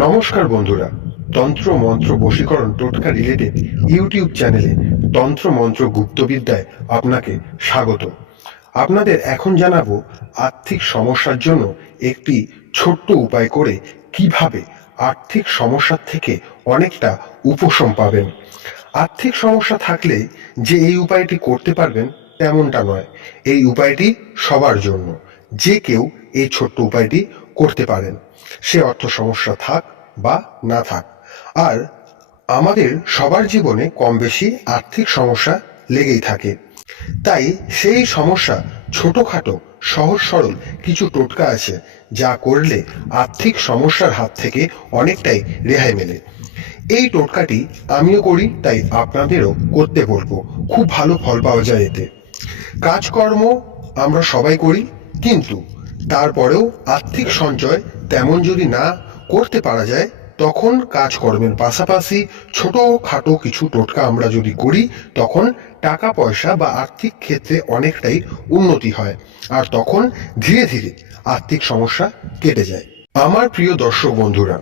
নমস্কার বন্ধুরা, তন্ত্র মন্ত্র বশীকরণ টোটকা রিলেটেড ইউটিউব চ্যানেলে তন্ত্র মন্ত্র গুপ্তবিদ্যায় আপনাকে স্বাগত। আপনাদের এখন জানাব আর্থিক সমস্যার জন্য একটি ছোট্ট উপায় করে কীভাবে আর্থিক সমস্যার থেকে অনেকটা উপশম পাবেন। আর্থিক সমস্যা থাকলে যে এই উপায়টি করতে পারবেন তেমনটা নয়, এই উপায়টি সবার জন্য। যে কেউ এই ছোট্ট উপায়টি করতে পারেন। সে অর্থ সমস্যা থাক বা না থাক। আর আমাদের সবার জীবনে কম বেশি আর্থিক সমস্যা লেগেই থাকে। তাই সেই সমস্যা ছোটখাটো, সহজ সরল কিছু টোটকা আছে যা করলে আর্থিক সমস্যার হাত থেকে অনেকটাই রেহাই মেলে। এই টোটকাটি আমিও করি, তাই আপনাদেরও করতে বলব। খুব ভালো ফল পাওয়া যায় এতে। কাজকর্ম আমরা সবাই করি, কিন্তু তারপরেও আর্থিক সঞ্চয় তেমন যদি না করতে পারা যায়, তখন কাজকর্মের পাশাপাশি ছোটখাটো কিছু টোটকা আমরা যদি করি, তখন টাকা পয়সা বা আর্থিক ক্ষেত্রে অনেকটাই উন্নতি হয়। আর তখন ধীরে ধীরে আর্থিক সমস্যা কেটে যায়। আমার প্রিয় দর্শক বন্ধুরা,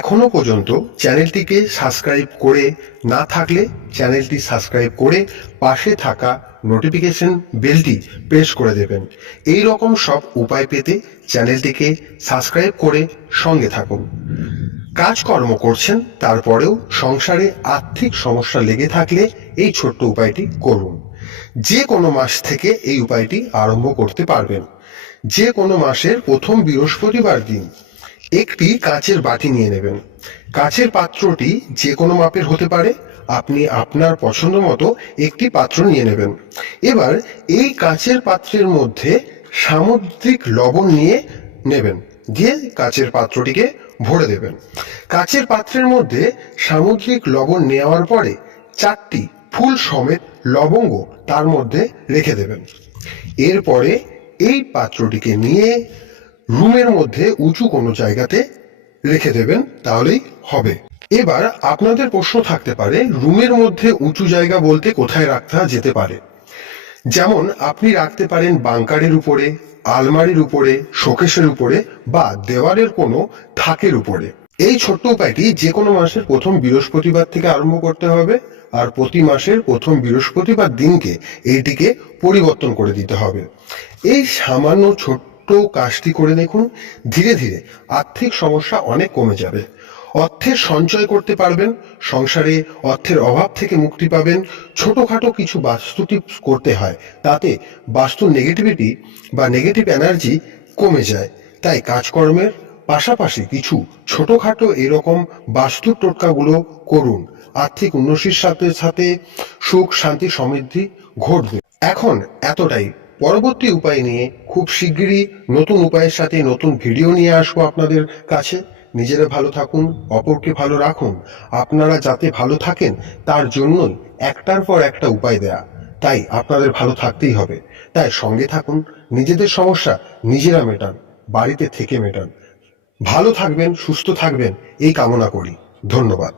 এখনও পর্যন্ত চ্যানেলটিকে সাবস্ক্রাইব করে না থাকলে চ্যানেলটি সাবস্ক্রাইব করে পাশে থাকা নোটিফিকেশন বেলটি প্রেস করে দেবেন। এই রকম সব উপায় পেতে চ্যানেলটিকে সাবস্ক্রাইব করে সঙ্গে থাকুন। কাজকর্ম করছেন, তারপরেও সংসারে আর্থিক সমস্যা লেগে থাকলে এই ছোট্ট উপায়টি করুন। যে কোনো মাস থেকে এই উপায়টি আরম্ভ করতে পারবেন। যে কোনো মাসের প্রথম বৃহস্পতিবার দিন একটি কাচের বাটি নিয়ে নেবেন। কাচের পাত্রটি যে কোনো মাপের হতে পারে। আপনি আপনার পছন্দ মতো একটি পাত্র নিয়ে নেবেন। এবার এই কাচের পাত্রের মধ্যে সামুদ্রিক লবণ নিয়ে নেবেন। দিয়ে কাচের পাত্রটিকে ভরে দেবেন। কাচের পাত্রের মধ্যে সামুদ্রিক লবণ নেওয়ার পরে চারটি ফুল সমেত লবঙ্গ তার মধ্যে রেখে দেবেন। এরপরে এই পাত্রটিকে নিয়ে রুমের মধ্যে উঁচু কোনো জায়গাতে রেখে দেবেন, তাহলেই হবে। এবার আপনাদের প্রশ্ন থাকতে পারে, রুমের মধ্যে উঁচু জায়গা বলতে কোথায় রাখতে যেতে পারে? যেমন আপনি রাখতে পারেন বাংকারের উপরে, আলমারির উপরে শোকেশের উপরে বা দেওয়ালের কোনো থাকের উপরে। এই ছোট্ট উপায়টি যে কোনো মাসের প্রথম বৃহস্পতিবার থেকে আরম্ভ করতে হবে আর প্রতি মাসের প্রথম বৃহস্পতিবার দিনকে এইটিকে পরিবর্তন করে দিতে হবে। এই সামান্য ছোট্ট কাজটি করে দেখুন, ধীরে ধীরে আর্থিক সমস্যা অনেক কমে যাবে। অর্থের সঞ্চয় করতে পারবেন, সংসারে অর্থের অভাব থেকে মুক্তি পাবেন, ছোটোখাটো কিছু বাস্তু টিপস করতে হয়, তাতে বাস্তু নেগেটিভিটি বা নেগেটিভ এনার্জি কমে যায়। তাই কাজকর্মের পাশাপাশি কিছু ছোটোখাটো এরকম বাস্তু টোটকাগুলো করুন। আর্থিক উন্নতির সাথে সাথে সুখ, শান্তি, সমৃদ্ধি ঘটবে। এখন এতটাই। পরবর্তী উপায় নিয়ে খুব শিগগিরই নতুন উপায়ের সাথে নতুন ভিডিও নিয়ে আসব আপনাদের কাছে। নিজেরা ভালো থাকুন, অপরকে ভালো রাখুন। আপনারা যাতে ভালো থাকেন, তার জন্যই একটার পর একটা উপায় দেয়া। তাই আপনাদের ভালো থাকতেই হবে। তাই সঙ্গে থাকুন, নিজেদের সমস্যা নিজেরা মেটান, বাড়িতে থেকে মেটান। ভালো থাকবেন, সুস্থ থাকবেন, এই কামনা করি। ধন্যবাদ।